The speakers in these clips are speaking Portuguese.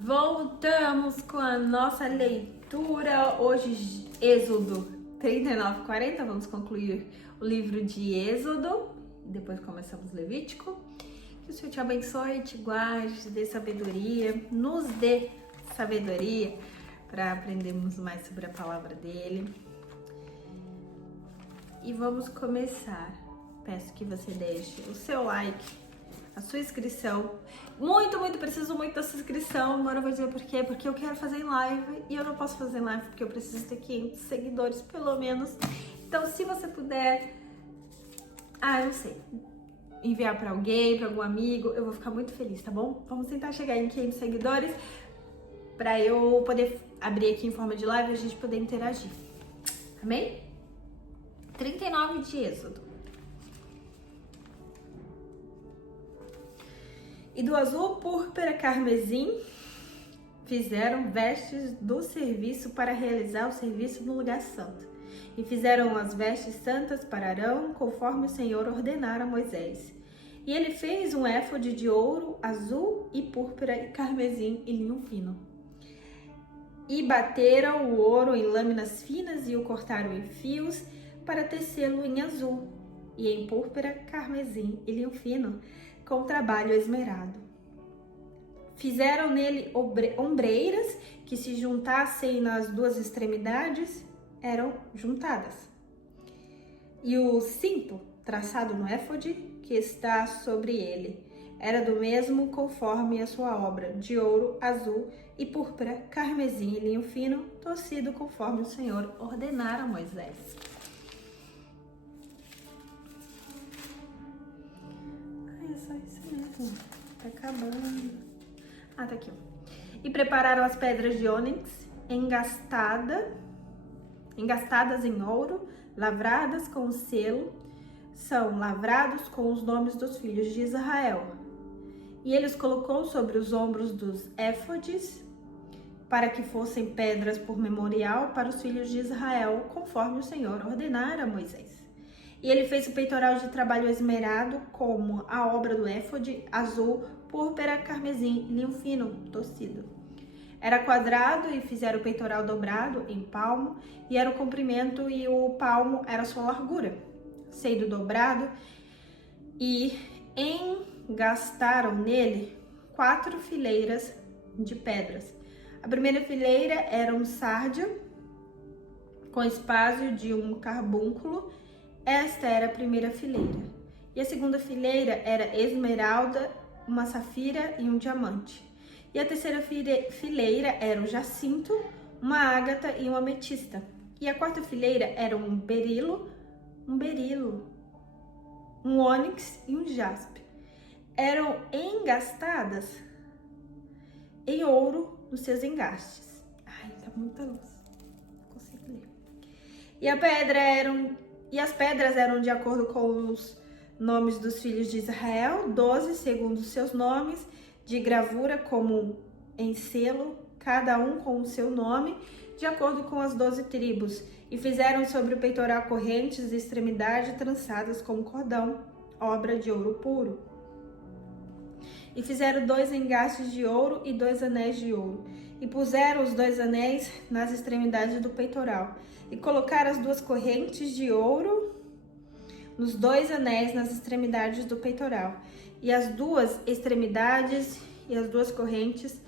Voltamos com a nossa leitura. Hoje, Êxodo 39 e 40. Vamos concluir o livro de Êxodo. Depois começamos Levítico. Que o Senhor te abençoe, te guarde, te dê sabedoria, nos dê sabedoria para aprendermos mais sobre a palavra dele. E vamos começar. Peço que você deixe o seu like, a sua inscrição. Preciso muito da sua inscrição. Agora eu vou dizer por quê. Porque eu quero fazer em live e eu não posso fazer em live porque eu preciso ter 500 seguidores, pelo menos. Então, se você puder, eu não sei, enviar para alguém, para algum amigo, eu vou ficar muito feliz, tá bom? Vamos tentar chegar em 500 seguidores para eu poder abrir aqui em forma de live e a gente poder interagir. Amém? 39 de Êxodo. E do azul, púrpura, carmesim, fizeram vestes do serviço para realizar o serviço no lugar santo. E fizeram as vestes santas para Arão, conforme o Senhor ordenara a Moisés. E ele fez um éfode de ouro, azul e púrpura e carmesim e linho fino. E bateram o ouro em lâminas finas e o cortaram em fios para tecê-lo em azul, e em púrpura, carmesim e linho fino, com trabalho esmerado. Fizeram nele ombreiras que, se juntassem nas duas extremidades, eram juntadas. E o cinto traçado no éfode que está sobre ele era do mesmo conforme a sua obra, de ouro, azul e púrpura, carmesim e linho fino, tecido conforme o Senhor ordenara a Moisés. É só isso mesmo. Tá acabando. Tá aqui. E prepararam as pedras de ônix engastadas em ouro, lavradas com o selo, são lavrados com os nomes dos filhos de Israel. E ele os colocou sobre os ombros dos éfodes, para que fossem pedras por memorial para os filhos de Israel, conforme o Senhor ordenara a Moisés. E ele fez o peitoral de trabalho esmerado, como a obra do éfode, azul, púrpura, carmesim e linho fino, tecido. Era quadrado e fizeram o peitoral dobrado em palmo, e era o comprimento e o palmo era a sua largura. Seido dobrado, e engastaram nele 4 fileiras de pedras. A primeira fileira era um sárdio com espásio de um carbúnculo. Esta era a primeira fileira. E a segunda fileira era esmeralda, uma safira e um diamante. E a terceira fileira era um jacinto, uma ágata e uma ametista. E a quarta fileira era um berilo, um ônix e um jaspe. Eram engastadas em ouro nos seus engastes. Ai, tá muita luz. Não consigo ler. E as pedras eram de acordo com os nomes dos filhos de Israel, 12 segundo os seus nomes, de gravura como em selo, cada um com o seu nome, de acordo com as 12 tribos. E fizeram sobre o peitoral correntes de extremidade trançadas com cordão, obra de ouro puro. E fizeram 2 engastes de ouro e 2 anéis de ouro. E puseram os 2 anéis nas extremidades do peitoral. E colocaram as 2 correntes de ouro nos 2 anéis nas extremidades do peitoral. E as 2 extremidades e as 2 correntes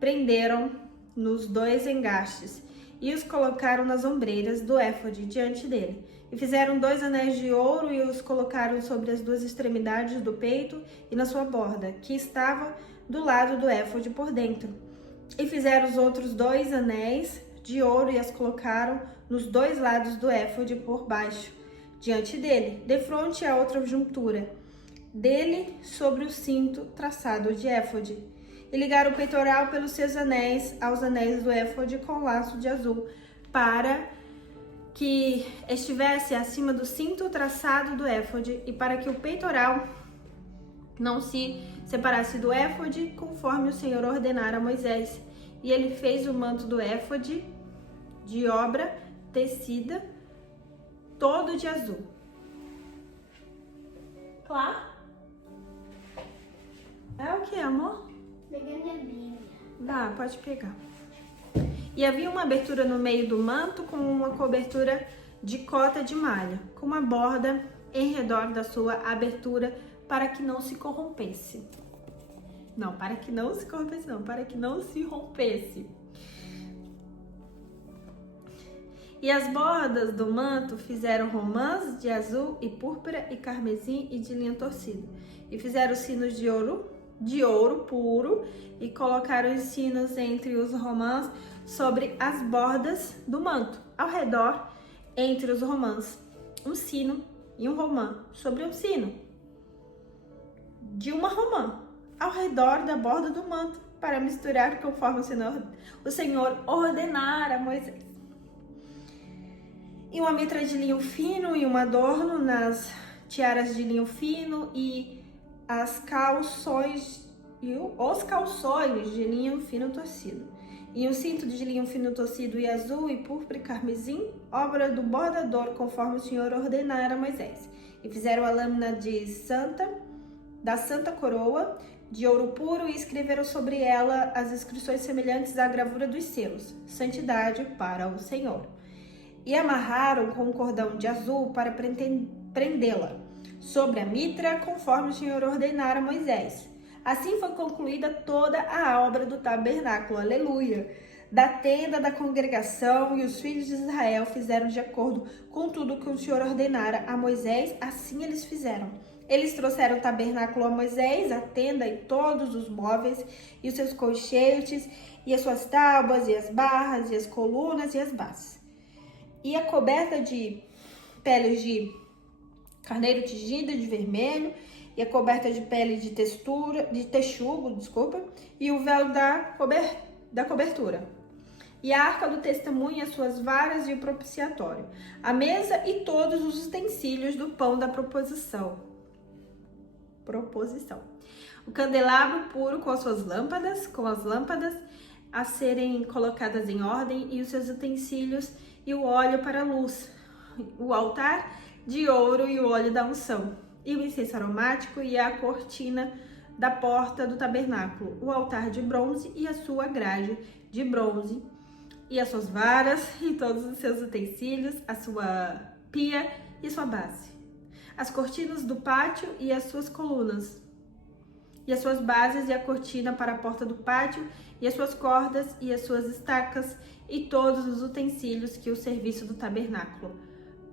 prenderam nos 2 engastes e os colocaram nas ombreiras do éfode diante dele. E fizeram 2 anéis de ouro e os colocaram sobre as 2 extremidades do peito e na sua borda, que estava do lado do éfode por dentro. E fizeram os outros 2 anéis de ouro e as colocaram nos 2 lados do éfode por baixo, diante dele, defronte à outra juntura dele, sobre o cinto traçado de éfode. E ligaram o peitoral pelos seus anéis aos anéis do éfode com laço de azul, para que estivesse acima do cinto traçado do éfode, e para que o peitoral não se separasse do éfode, conforme o Senhor ordenara a Moisés. E ele fez o manto do éfode de obra tecida, todo de azul. Claro? É o que, amor? Pegando a Bíblia. Dá, pode pegar. E havia uma abertura no meio do manto com uma cobertura de cota de malha, com uma borda em redor da sua abertura para que não se corrompesse. Não, para que não se corrompesse, não, para que não se rompesse. E as bordas do manto fizeram romãs de azul e púrpura e carmesim e de linho torcido. E fizeram os sinos de ouro puro, e colocaram os sinos entre os romãs sobre as bordas do manto, ao redor, entre os romãs, um sino e um romã sobre um sino de uma romã, ao redor da borda do manto, para misturar conforme o Senhor ordenara a Moisés. E uma mitra de linho fino e um adorno nas tiaras de linho fino e os calções de linho fino torcido. E um cinto de linho fino torcido e azul e púrpura e carmesim, obra do bordador, conforme o Senhor ordenara a Moisés. E fizeram a lâmina da santa coroa de ouro puro e escreveram sobre ela as inscrições semelhantes à gravura dos selos, santidade para o Senhor. E amarraram com um cordão de azul para prendê-la sobre a mitra, conforme o Senhor ordenara a Moisés. Assim foi concluída toda a obra do tabernáculo, aleluia, da tenda da congregação, e os filhos de Israel fizeram de acordo com tudo que o Senhor ordenara a Moisés, assim eles fizeram. Eles trouxeram o tabernáculo a Moisés, a tenda e todos os móveis, e os seus colchetes, e as suas tábuas, e as barras, e as colunas, e as bases. E a coberta de peles de carneiro tingida de vermelho, e a coberta de pele de texugo, e o véu da cobertura. E a arca do testemunho, as suas varas e o propiciatório. A mesa e todos os utensílios do pão da proposição. O candelabro puro com as suas lâmpadas, a serem colocadas em ordem, e os seus utensílios, e o óleo para a luz, o altar de ouro e o óleo da unção, e o incenso aromático e a cortina da porta do tabernáculo, o altar de bronze e a sua grade de bronze, e as suas varas e todos os seus utensílios, a sua pia e sua base, as cortinas do pátio e as suas colunas, e as suas bases e a cortina para a porta do pátio, e as suas cordas e as suas estacas, e todos os utensílios que o serviço do tabernáculo,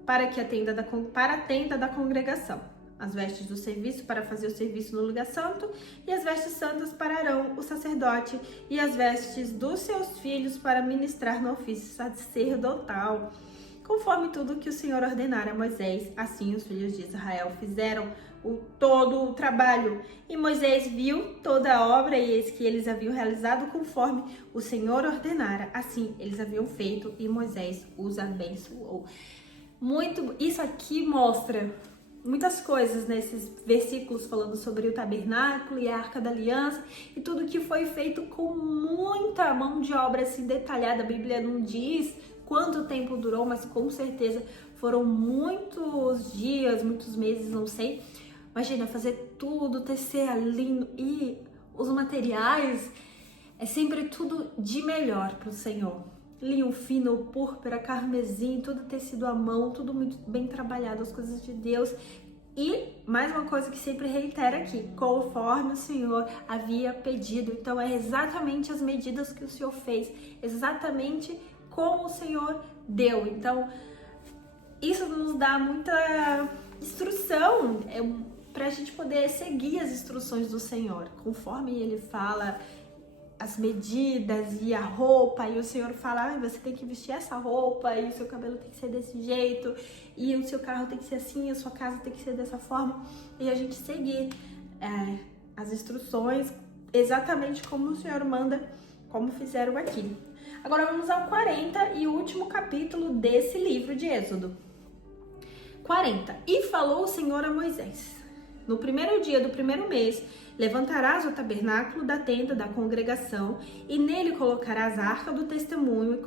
para a tenda da congregação, as vestes do serviço para fazer o serviço no lugar santo, e as vestes santas para Arão, o sacerdote, e as vestes dos seus filhos para ministrar no ofício sacerdotal, conforme tudo que o Senhor ordenara a Moisés. Assim os filhos de Israel fizeram todo o trabalho. E Moisés viu toda a obra, e eis que eles haviam realizado conforme o Senhor ordenara. Assim eles haviam feito, e Moisés os abençoou. Isso aqui mostra muitas coisas nesses versículos falando sobre o tabernáculo e a Arca da Aliança e tudo que foi feito com muita mão de obra assim detalhada. A Bíblia não diz quanto tempo durou, mas com certeza foram muitos dias, muitos meses, não sei. Imagina, fazer tudo, tecer lindo, e os materiais é sempre tudo de melhor para o Senhor. Linho fino, púrpura, carmesim, tudo tecido à mão, tudo muito bem trabalhado, as coisas de Deus. E mais uma coisa que sempre reitera aqui, conforme o Senhor havia pedido. Então é exatamente as medidas que o Senhor fez, exatamente como o Senhor deu. Então isso nos dá muita instrução para a gente poder seguir as instruções do Senhor, conforme Ele fala as medidas e a roupa, e o Senhor fala, você tem que vestir essa roupa, e o seu cabelo tem que ser desse jeito, e o seu carro tem que ser assim, a sua casa tem que ser dessa forma, e a gente seguir as instruções exatamente como o Senhor manda, como fizeram aqui. Agora vamos ao 40 e último capítulo desse livro de Êxodo. 40. E falou o Senhor a Moisés: no primeiro dia do primeiro mês, levantarás o tabernáculo da tenda da congregação, e nele colocarás a arca do testemunho, e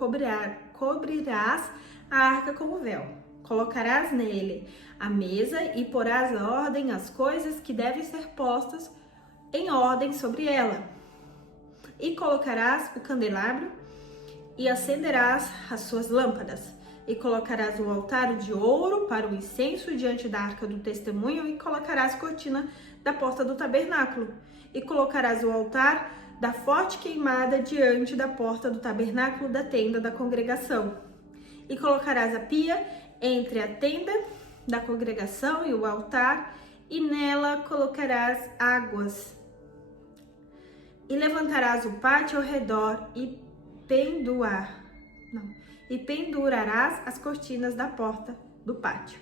cobrirás a arca com o véu. Colocarás nele a mesa, e porás em ordem as coisas que devem ser postas em ordem sobre ela. E colocarás o candelabro e acenderás as suas lâmpadas. E colocarás o altar de ouro para o incenso diante da arca do testemunho e colocarás cortina da porta do tabernáculo. E colocarás o altar da forte queimada diante da porta do tabernáculo da tenda da congregação. E colocarás a pia entre a tenda da congregação e o altar, e nela colocarás águas. E levantarás o pátio ao redor e pendurarás as cortinas da porta do pátio.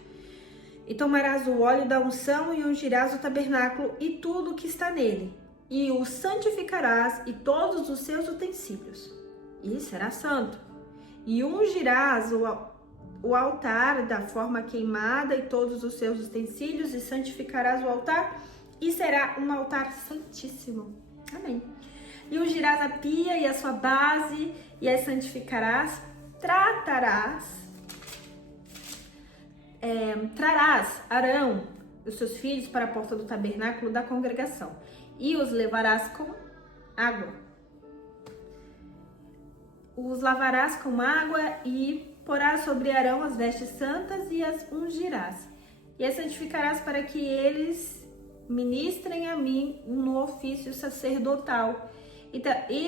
E tomarás o óleo da unção e ungirás o tabernáculo e tudo o que está nele, e o santificarás e todos os seus utensílios, e será santo. E ungirás o altar da forma queimada e todos os seus utensílios, e santificarás o altar, e será um altar santíssimo. Amém. E ungirás a pia e a sua base, e as santificarás. Trarás Arão e os seus filhos para a porta do tabernáculo da congregação, e os levarás com água. Os lavarás com água e porás sobre Arão as vestes santas e as ungirás. E as santificarás para que eles ministrem a mim no ofício sacerdotal. E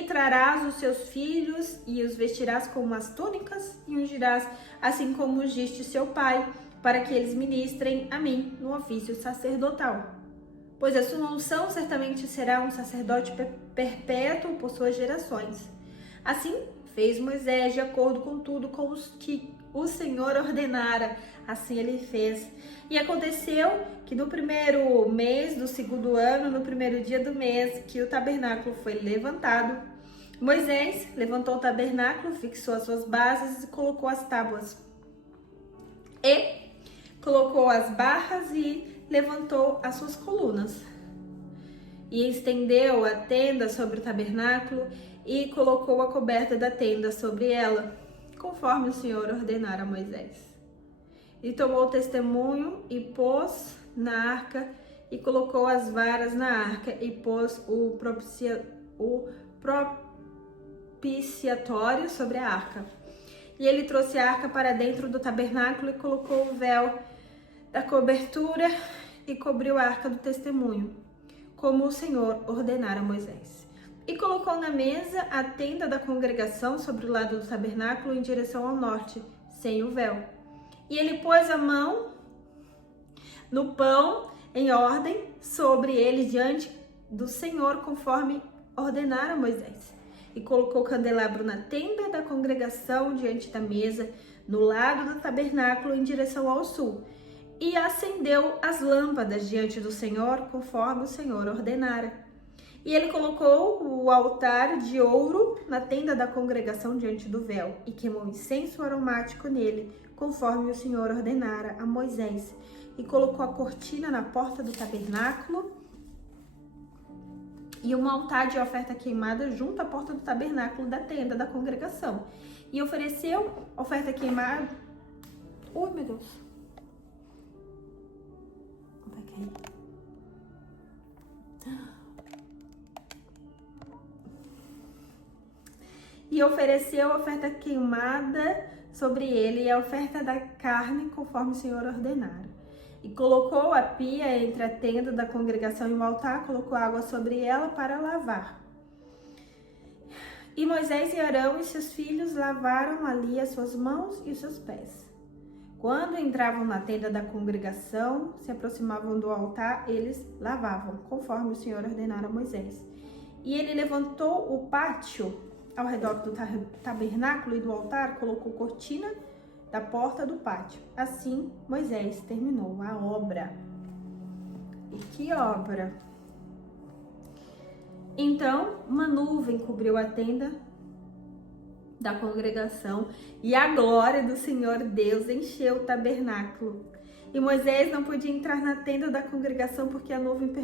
trarás os seus filhos e os vestirás com umas túnicas e ungirás, assim como ungiste seu pai, para que eles ministrem a mim no ofício sacerdotal. Pois a sua unção certamente será um sacerdote perpétuo por suas gerações. Assim fez Moisés de acordo com tudo com os que o Senhor ordenara, assim ele fez. E aconteceu que no primeiro mês do segundo ano, no primeiro dia do mês, que o tabernáculo foi levantado, Moisés levantou o tabernáculo, fixou as suas bases e colocou as tábuas. E colocou as barras e levantou as suas colunas. E estendeu a tenda sobre o tabernáculo e colocou a coberta da tenda sobre ela, conforme o Senhor ordenara a Moisés. E tomou o testemunho e pôs na arca, e colocou as varas na arca, e pôs o propiciatório sobre a arca. E ele trouxe a arca para dentro do tabernáculo e colocou o véu da cobertura e cobriu a arca do testemunho, como o Senhor ordenara a Moisés. E colocou na mesa a tenda da congregação sobre o lado do tabernáculo em direção ao norte, sem o véu. E ele pôs a mão no pão em ordem sobre ele diante do Senhor, conforme ordenara Moisés. E colocou o candelabro na tenda da congregação diante da mesa, no lado do tabernáculo em direção ao sul. E acendeu as lâmpadas diante do Senhor, conforme o Senhor ordenara. E ele colocou o altar de ouro na tenda da congregação diante do véu, e queimou incenso aromático nele, conforme o Senhor ordenara a Moisés. E colocou a cortina na porta do tabernáculo e um altar de oferta queimada junto à porta do tabernáculo da tenda da congregação. E ofereceu oferta queimada. Ui, meu Deus. Vai cair. E ofereceu a oferta queimada sobre ele e a oferta da carne, conforme o Senhor ordenara. E colocou a pia entre a tenda da congregação e o altar, colocou água sobre ela para lavar. E Moisés e Arão e seus filhos lavaram ali as suas mãos e os seus pés. Quando entravam na tenda da congregação, se aproximavam do altar, eles lavavam, conforme o Senhor ordenara a Moisés. E ele levantou o pátio ao redor do tabernáculo e do altar, colocou cortina da porta do pátio. Assim, Moisés terminou a obra. E que obra! Então, uma nuvem cobriu a tenda da congregação e a glória do Senhor Deus encheu o tabernáculo. E Moisés não podia entrar na tenda da congregação porque a nuvem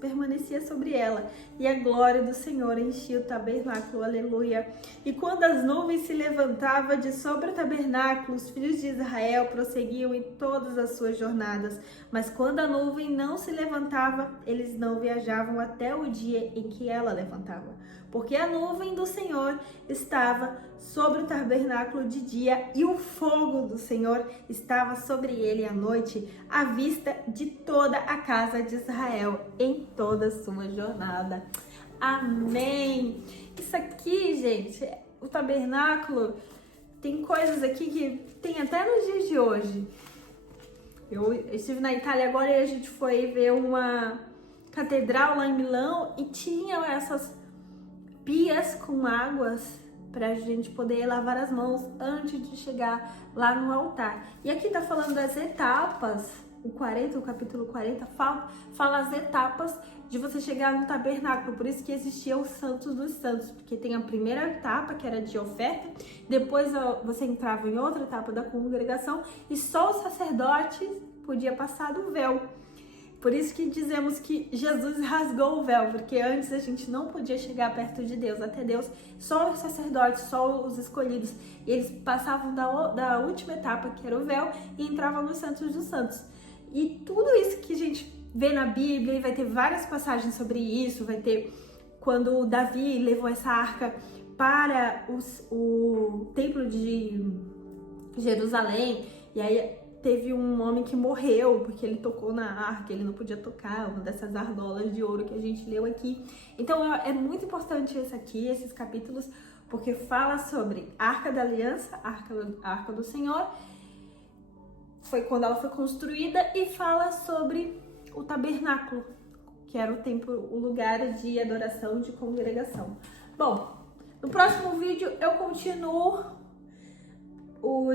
permanecia sobre ela. E a glória do Senhor enchia o tabernáculo. Aleluia. E quando as nuvens se levantavam de sobre o tabernáculo, os filhos de Israel prosseguiam em todas as suas jornadas. Mas quando a nuvem não se levantava, eles não viajavam até o dia em que ela levantava. porque a nuvem do Senhor estava sobre o tabernáculo de dia e o fogo do Senhor estava sobre ele à noite, à vista de toda a casa de Israel em toda a sua jornada. Amém! Isso aqui, gente, o tabernáculo, tem coisas aqui que tem até nos dias de hoje. Eu estive na Itália agora e a gente foi ver uma catedral lá em Milão e tinha essas pias com águas pra gente poder lavar as mãos antes de chegar lá no altar. E aqui tá falando das etapas, o capítulo 40 fala as etapas de você chegar no tabernáculo, por isso que existia o Santos dos Santos, porque tem a primeira etapa, que era de oferta, depois você entrava em outra etapa da congregação e só os sacerdotes podia passar do véu. Por isso que dizemos que Jesus rasgou o véu, porque antes a gente não podia chegar perto de Deus, até Deus, só os sacerdotes, só os escolhidos. E eles passavam da última etapa, que era o véu, e entravam no Santos dos Santos. E tudo isso que a gente vê na Bíblia, e vai ter várias passagens sobre isso, vai ter quando Davi levou essa arca para o templo de Jerusalém, e aí teve um homem que morreu porque ele tocou na arca, ele não podia tocar, uma dessas argolas de ouro que a gente leu aqui. Então é muito importante isso aqui, esses capítulos, porque fala sobre a Arca da Aliança, a Arca do Senhor, foi quando ela foi construída, e fala sobre o tabernáculo, que era o templo, o lugar de adoração, de congregação. Bom, no próximo vídeo eu continuo o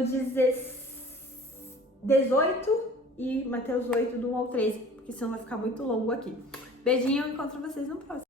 18 e Mateus 8, do 1 ao 13, porque senão vai ficar muito longo aqui. Beijinho, eu encontro vocês no próximo.